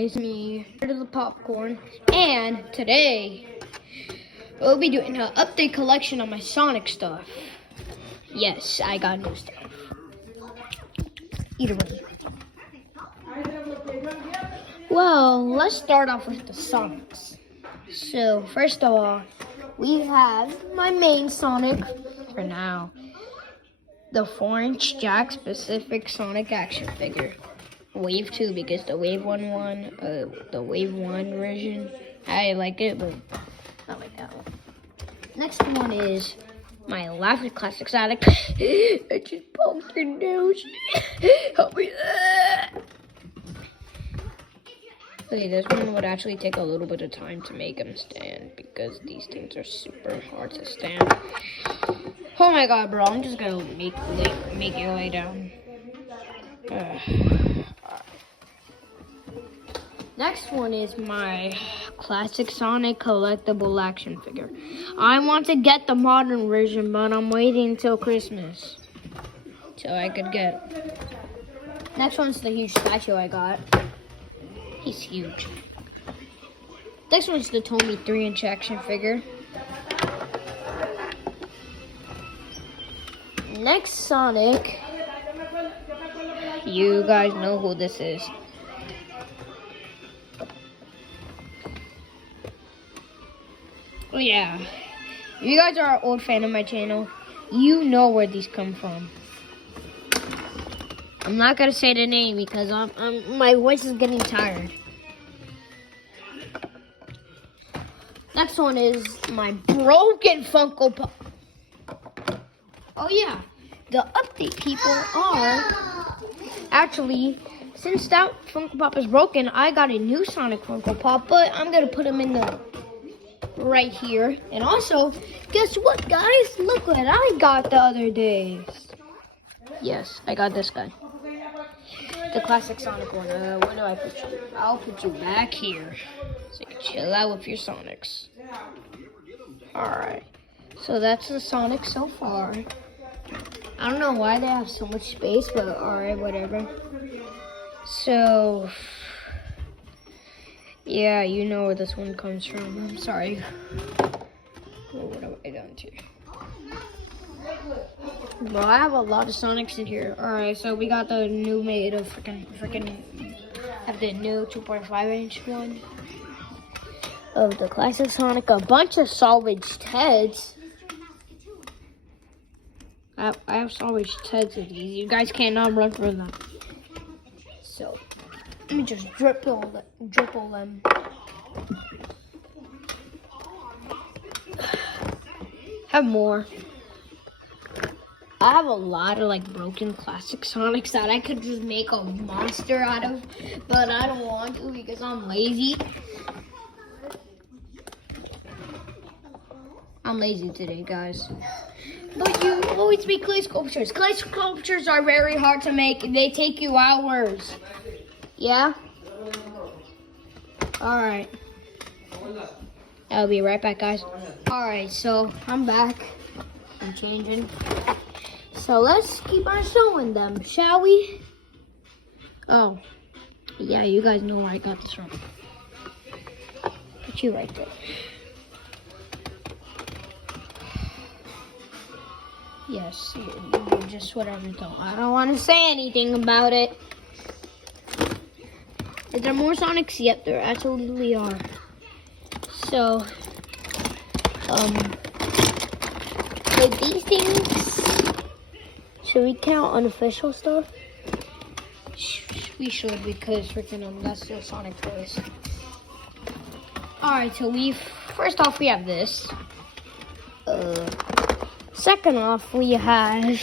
guys, me, to the popcorn, and today we'll be doing an update collection on my Sonic stuff. Yes, I got new stuff. Either way. Well, let's start off with the Sonics. So, first of all, we have my main Sonic for now. The 4-inch Jack specific Sonic action figure. Wave 2 because the Wave 1 the Wave 1 version, I like it, but I like that one. Next one is my Laughing Classic Sonic. I just bumped your nose. Help me. Okay, this one would actually take a little bit of time to make them stand because these things are super hard to stand. Oh my god, bro, I'm just gonna make you lay down. Next one is my classic Sonic collectible action figure. I want to get the modern version, but I'm waiting until Christmas so I could get it. Next one's the huge statue I got. He's huge. Next one's the Tommy 3-inch action figure. Next Sonic, you guys know who this is. Oh yeah, if you guys are an old fan of my channel, you know where these come from. I'm not gonna say the name because my voice is getting tired. Next one is my broken Funko Pop. Oh yeah, the update people are actually, since that Funko Pop is broken, I got a new Sonic Funko Pop, but I'm gonna put him in the right here. And also, guess what, guys? Look what I got the other day. Yes, I got this guy. The classic Sonic one. Where do I put you? I'll put you back here so you can chill out with your Sonics. Alright. So that's the Sonic so far. I don't know why they have so much space, but alright, whatever. So, yeah, you know where this one comes from. I'm sorry. Oh, what have I done to? Bro, I have a lot of Sonics in here. Alright, so we got the new made of have the new 2.5-inch one of the classic Sonic. A bunch of salvaged heads. I have salvaged heads of these. You guys cannot run from them. So, let me just dribble them. Have more. I have a lot of like broken classic Sonics that I could just make a monster out of, but I don't want to because I'm lazy. I'm lazy today, guys. But you always make clay sculptures. Clay sculptures are very hard to make. They take you hours. Yeah? Alright. I'll be right back, guys. Alright, so I'm back. I'm changing. So let's keep on showing them, shall we? Oh, yeah, you guys know where I got this from. Put you right there. Yes, you just whatever. I don't want to say anything about it. Is there more Sonics? Yep, there absolutely are. So, with these things, should we count unofficial stuff? We should because freaking that's still Sonic toys. Alright, so first off we have this. Second off we have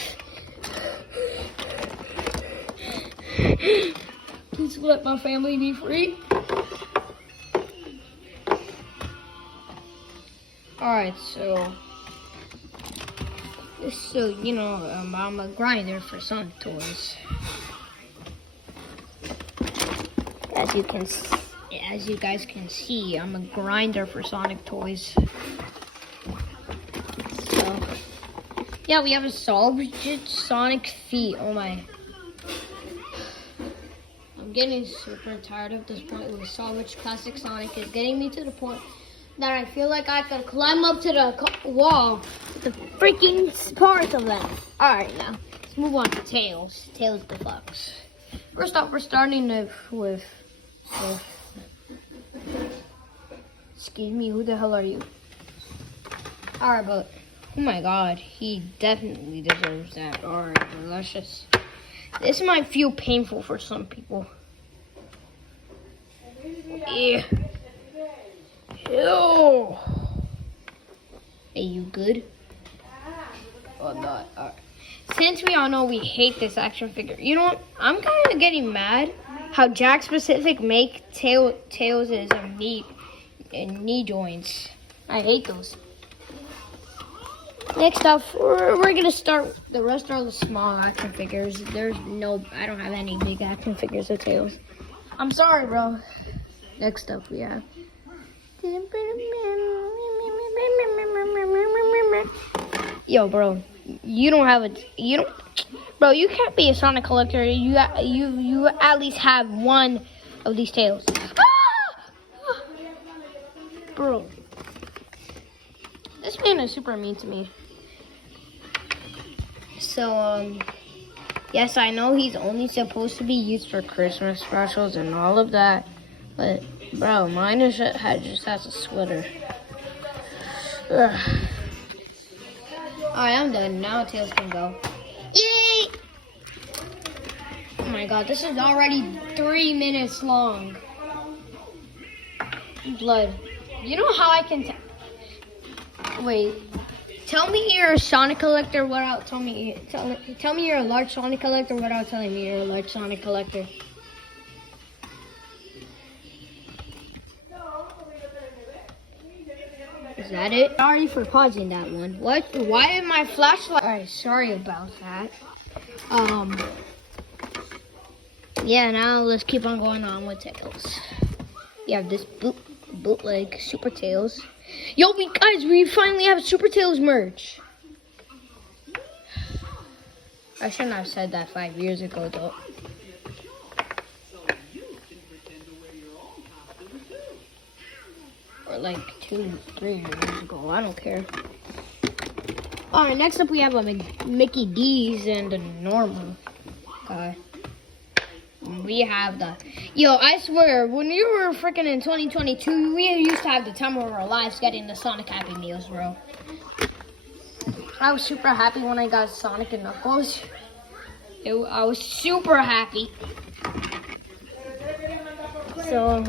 please let my family be free. Alright, so you know, I'm a grinder for Sonic toys. As you guys can see, I'm a grinder for Sonic toys. So, yeah, we have a salvaged Sonic feet. Oh my! I'm I'm getting super tired of this point with so much classic Sonic. It's getting me to the point that I feel like I could climb up to the wall with the freaking parts of that. Alright, now, let's move on to Tails. Tails the Fox. First off, we're starting with excuse me, who the hell are you? Alright, but, oh my god, he definitely deserves that. Alright, let's just, this might feel painful for some people. Yeah. Ew. Are you good? Or not? Alright. Since we all know we hate this action figure, you know what? I'm kind of getting mad how Jakks Pacific make Tails' knee joints. I hate those. Next up, we're gonna start. The rest are the small action figures. I don't have any big action figures of Tails. I'm sorry, bro. Next up, we have. Yo, bro, bro, you can't be a Sonic collector. You at least have one of these Tails. Bro, this man is super mean to me. So, yes, I know he's only supposed to be used for Christmas specials and all of that, but, bro, mine just has a sweater. Ugh. Alright, I'm done. Now Tails can go. Yay! Oh my god, this is already 3 minutes long. Blood. You know how I can wait. Tell me you're a Sonic collector without tell me you're a large Sonic collector without telling me you're a large Sonic collector. Is that it? Sorry for pausing that one. What? Why did my flashlight? Alright, sorry about that. Yeah, now let's keep on going on with Tails. You have this bootleg Super Tails. Yo, guys, we finally have Super Tails merch. I shouldn't have said that 5 years ago, though. Or like 2, 3 years ago. I don't care. Alright, next up we have a Mickey D's and a normal guy. We have the... Yo, I swear, when you were freaking in 2022, we used to have the time of our lives getting the Sonic Happy Meals, bro. I was super happy when I got Sonic and Knuckles. I was super happy. So,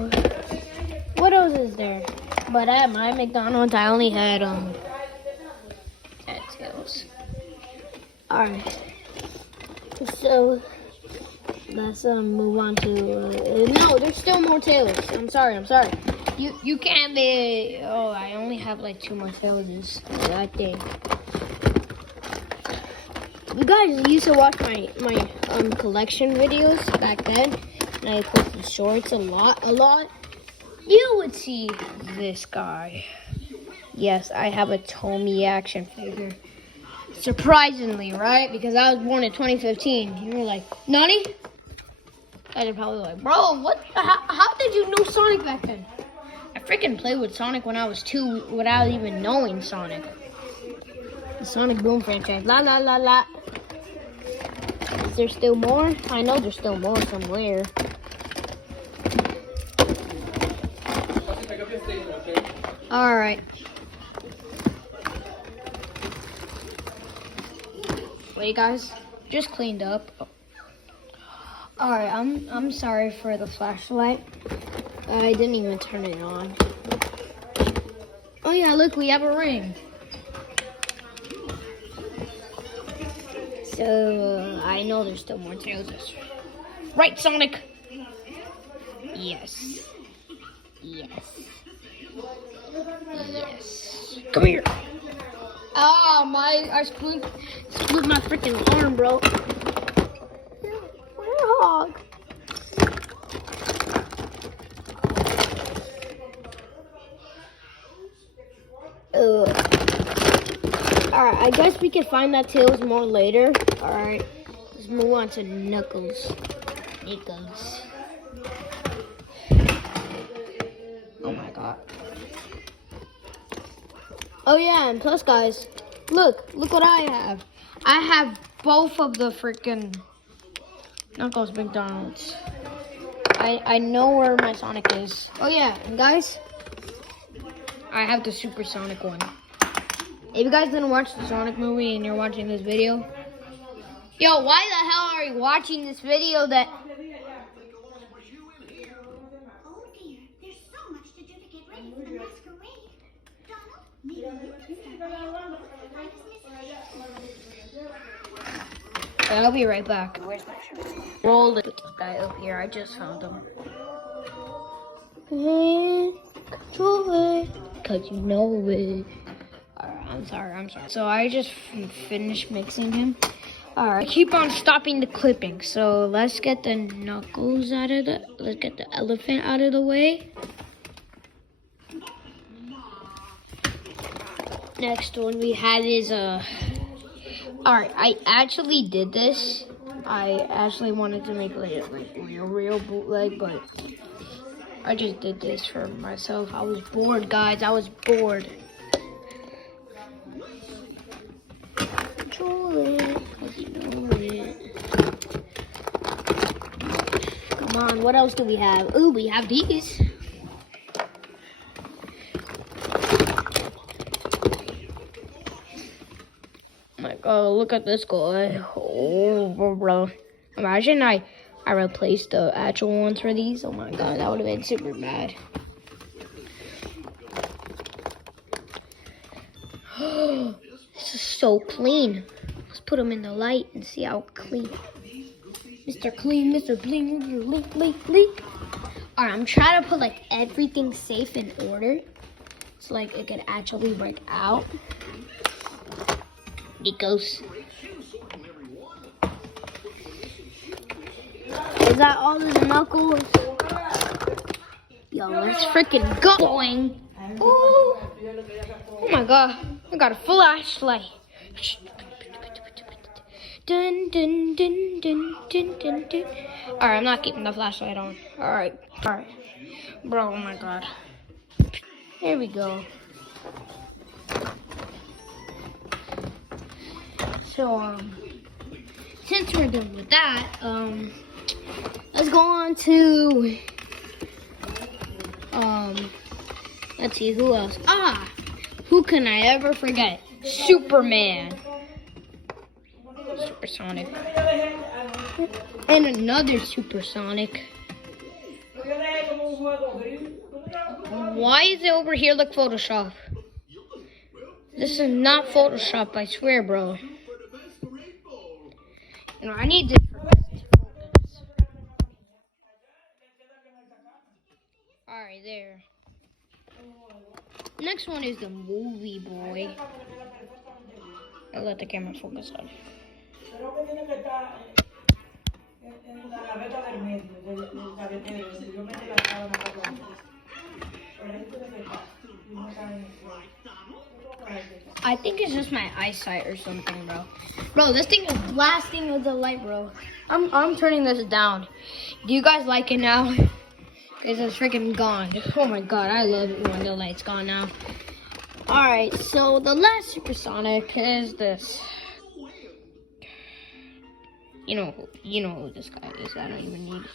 what else is there? But at my McDonald's, I only had Tails. Alright. So... let's move on to no, there's still more Tails. I'm sorry. You can't be. Oh, I only have like 2 more Tails that day. You guys used to watch my collection videos back then, and I posted shorts a lot. You would see this guy. Yes, I have a Tomy action figure. Surprisingly, right? Because I was born in 2015. You were like, Nani? And they're probably like, bro, what? How did you know Sonic back then? I freaking played with Sonic when I was 2 without even knowing Sonic. The Sonic Boom franchise. La la la la. Is there still more? I know there's still more somewhere. Alright. Wait, guys. Just cleaned up. Alright, I'm sorry for the flashlight. I didn't even turn it on. Oh yeah, look, we have a ring. So, I know there's still more Tails. Right, Sonic? Yes. Come here. Oh, I split my freaking arm, bro. Hog. Alright, I guess we can find that Tails more later. Alright, let's move on to Knuckles. Oh yeah, and plus guys, look what I have. I have both of the freaking Knuckles McDonald's. I know where my Sonic is. Oh yeah, and guys, I have the Super Sonic one. If you guys didn't watch the Sonic movie and you're watching this video, yo, why the hell are you watching this video that... Oh dear, there's so much to do to get ready for the masquerade. Donald, maybe you can start by I'll be right back. Where's my shirt? Roll the guy up here. I just found him. Control it, cause you know it. Alright, I'm sorry. So I just finished mixing him. Alright, keep on stopping the clipping. So let's get the Knuckles out of the, let's get the elephant out of the way. Next one we have is alright, I actually did this. I actually wanted to make like real bootleg, but I just did this for myself. I was bored, guys. I was bored. Control it, 'cause you know it. Come on, what else do we have? Ooh, we have these. Like, oh, look at this guy. Oh, bro. Imagine I replaced the actual ones for these. Oh my god, that would have been super bad. This is so clean. Let's put them in the light and see how clean. Mr. Clean, Mr. Clean, Mr. Clean. Alright, I'm trying to put like everything safe in order. So like it could actually work out. Nikos. Is that all the Knuckles? Yo, let's freaking go! Oh my god, I got a flashlight. Dun dun dun dun dun dun dun. Alright, I'm not keeping the flashlight on. Alright. Bro, oh my god. Here we go. So, since we're done with that, let's go on to, let's see, who else? Who can I ever forget? Superman. Supersonic. And another Supersonic. Why is it over here like Photoshop? This is not Photoshop, I swear, bro. You know, I need to focus. Alright, there. Next one is the movie boy. I'll let the camera focus on. I think it's just my eyesight or something, bro. Bro, this thing is blasting with the light, bro. I'm turning this down. Do you guys like it now? Because it's freaking gone. Oh my god, I love it when the light's gone now. Alright, so the last Supersonic is this. You know who this guy is. I don't even need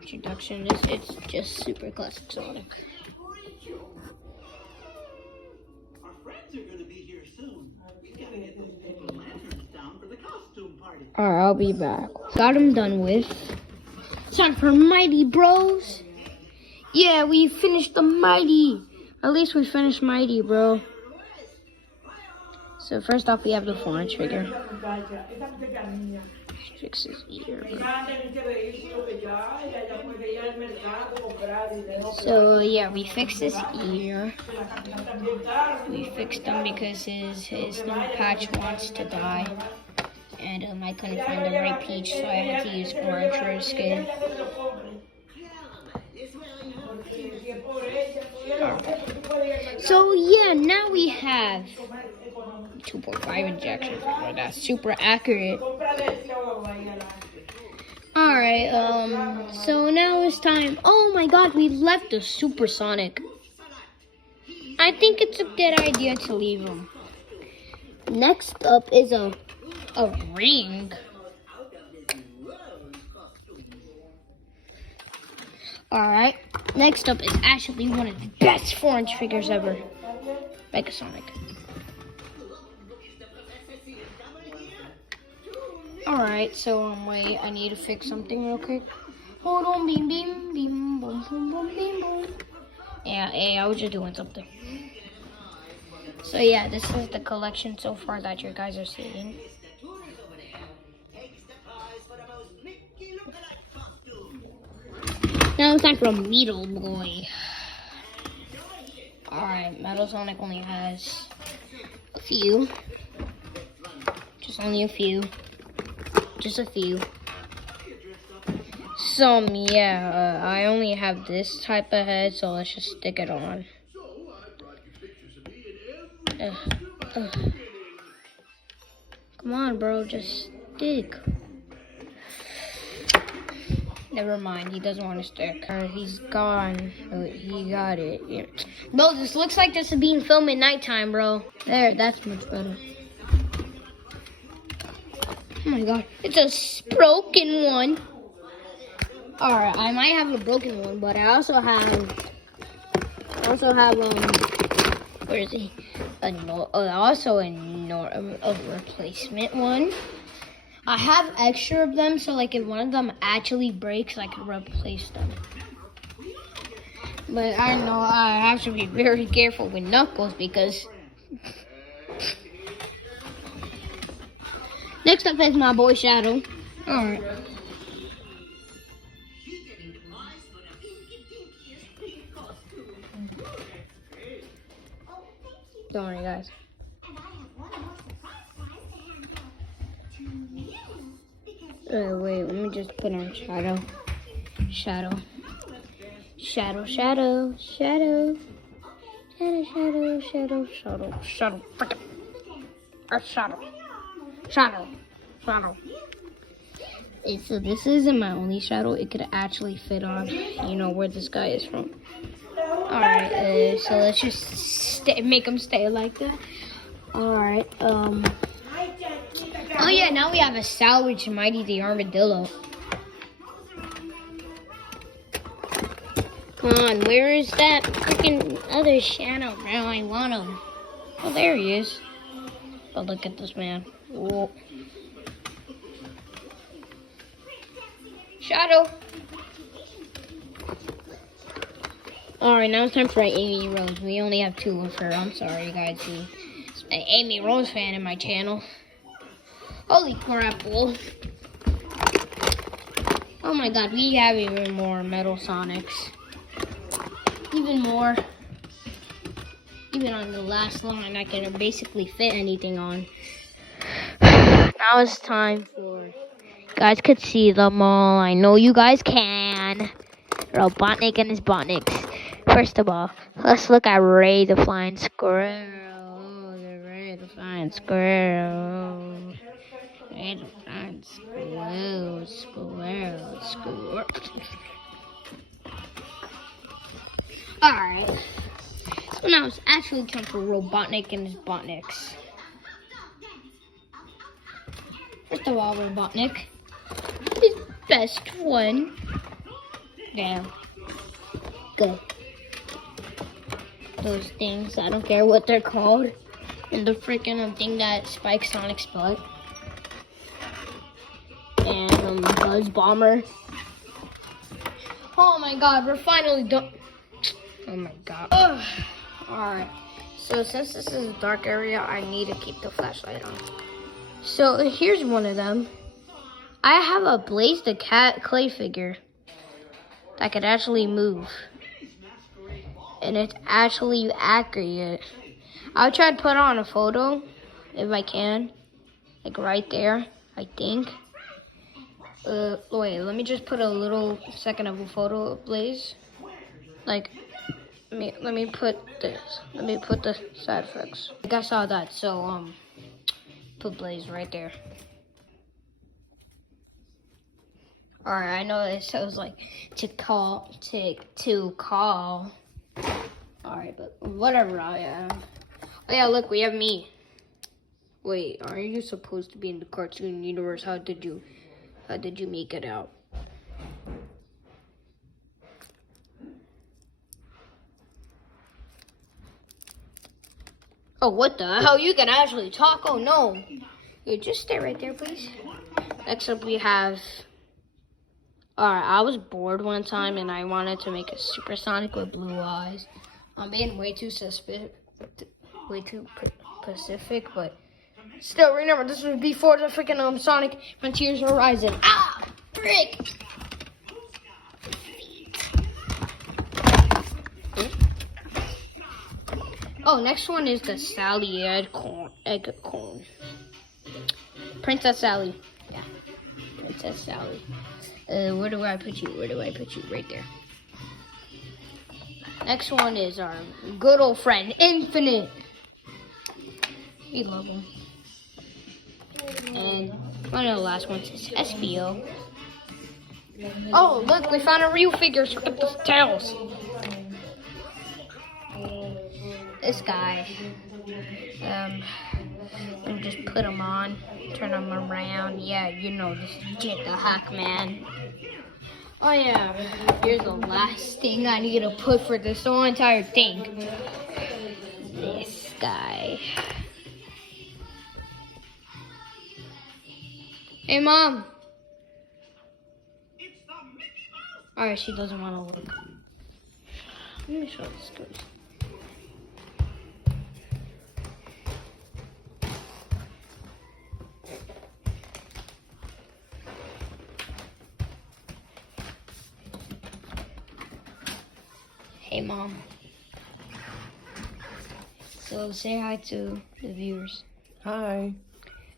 introduction. It's just super classic Sonic. Our friends are gonna be here soon. We gotta get those paper lanterns down for the costume party. Alright, I'll be back. Got him done with. It's time for Mighty Bros. Yeah, we finished the Mighty. At least we finished Mighty, bro. So first off, we have the flying trigger. Fix his ear. So yeah, we fixed his ear. We fixed him because his patch wants to die, and I couldn't find the right peach, so I had to use orange for his skin. So yeah, now we have 2.5 injection. That's super accurate. Alright, so now it's time. Oh my god, we left the Supersonic. I think it's a good idea to leave them. Next up is a ring. Alright. Next up is actually one of the best 4-inch figures ever. Megasonic. Alright, so wait, I need to fix something real quick. Hold on, beam, beam, beam, boom, boom, boom, beam, boom. Yeah, hey, I was just doing something. So yeah, this is the collection so far that you guys are seeing. Now it's time for a Metal Boy. Alright, Metal Sonic only has a few. Just only a few. Just a few. Some, yeah, I only have this type of head, so let's just stick it on. Come on, bro, just stick. Never mind, he doesn't want to stick. He's gone. He got it. Yeah. Bro, this looks like this is being filmed at nighttime, bro. There, that's much better. Oh my god, it's a broken one. Alright, I might have a broken one, but I also have where is he? A replacement one. I have extra of them, so like if one of them actually breaks, I can replace them. But I know I have to be very careful with Knuckles because. Next up is my boy Shadow. Alright. Don't worry, guys. And I have one more surprise prize to hand out to you. Wait, let me just put on Shadow. Shadow. Shadow, Shadow, Shadow. Shadow, Shadow, Shadow, Shadow, Shadow. Frickin'. Shadow. Shadow. Shadow. So this isn't my only shadow. It could actually fit on, where this guy is from. Alright, so let's just make him stay like that. Alright, oh yeah, now we have a salvage Mighty the Armadillo. Come on, where is that freaking other shadow? Now I want him. Oh, there he is. But look at this man. Whoa. Shadow. Alright, now it's time for Amy Rose. We only have 2 of her. I'm sorry, guys. An Amy Rose fan in my channel. Holy crap, bull. Oh my god, we have even more Metal Sonics. Even more. Even on the last line, I can basically fit anything on. Now it's time for... You guys could see them all. I know you guys can. Robotnik and his Botniks. First of all, let's look at Ray the Flying Squirrel. Oh, the Ray the Flying Squirrel. Ray the Flying Squirrel. Squirrel. Alright. So now it's actually time for Robotnik and his Botniks. First of all, Robotnik. His best one. Damn. Good. Those things, I don't care what they're called. And the freaking thing that spikes Sonic's butt. And Buzz Bomber. Oh my god, we're finally done. Oh my god. Alright. So since this is a dark area, I need to keep the flashlight on. So here's one of them. I have a Blaze the Cat clay figure that could actually move. And it's actually accurate. I'll try to put on a photo if I can. Like right there, I think. Wait, let me just put a little second of a photo of Blaze. Like, let me put this. Let me put the side effects. You guys saw that, so put Blaze right there. Alright, I know it shows like to call. Alright, but whatever I am. Oh yeah, look, we have me. Wait, aren't you supposed to be in the cartoon universe? How did you make it out? Oh, what the hell? You can actually talk? Oh no. Yeah, just stay right there, please. Next up we have... Alright, I was bored one time and I wanted to make a supersonic with blue eyes. I'm being way too specific, but still, remember, this was before the freaking Sonic Frontiers Horizon. Ah! Frick! Oh, next one is the Sally egg cone. Princess Sally. Yeah, Princess Sally. Where do I put you? Right there. Next one is our good old friend, Infinite. We love him. And one of the last ones is SBO. Oh, look, we found a real figure. Look at those tails. This guy. And just put him on, turn him around. Yeah, you know, this Jet the Hack Man. Oh yeah, here's the last thing I need to put for this whole entire thing. This guy. Hey, Mom. Alright, she doesn't want to look. Let me show this goes. Hey, Mom. So say hi to the viewers. Hi.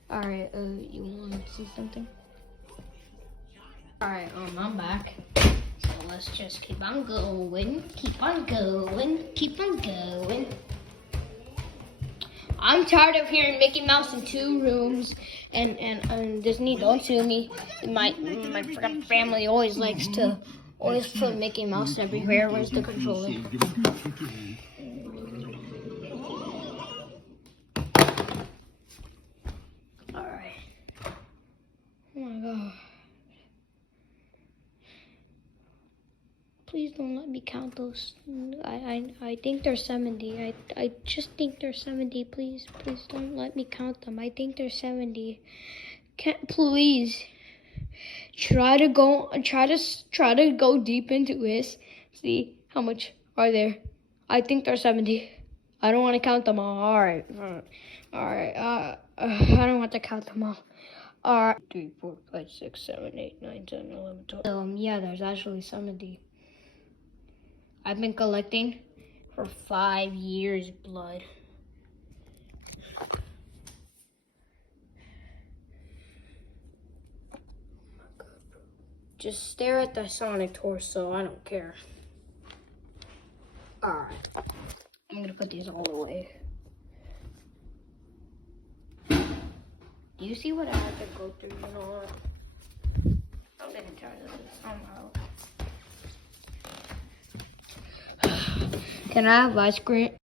Alright, you want to see something? Alright, I'm back. So let's just keep on going. I'm tired of hearing Mickey Mouse in 2 rooms and Disney, don't sue me. My freaking family always likes to put Mickey Mouse everywhere. Where's the controller? Alright. Oh my god. Please don't let me count those. I think they're 70. I just think they're 70. Please don't let me count them. I think they're 70. Please try to go deep into this. See how much are there. I think they're 70. I don't want to count them all. All right. I don't want to count them all. All right. 3, 4, 5, 6, 7, 8, 9, 10, 11, 12. Yeah, there's actually 70. I've been collecting for 5 years, blood. Just stare at the Sonic torso, I don't care. Alright. I'm gonna put these all away. Do you see what I have to go through, you know what? I'm gonna try this somehow. Can I have ice cream?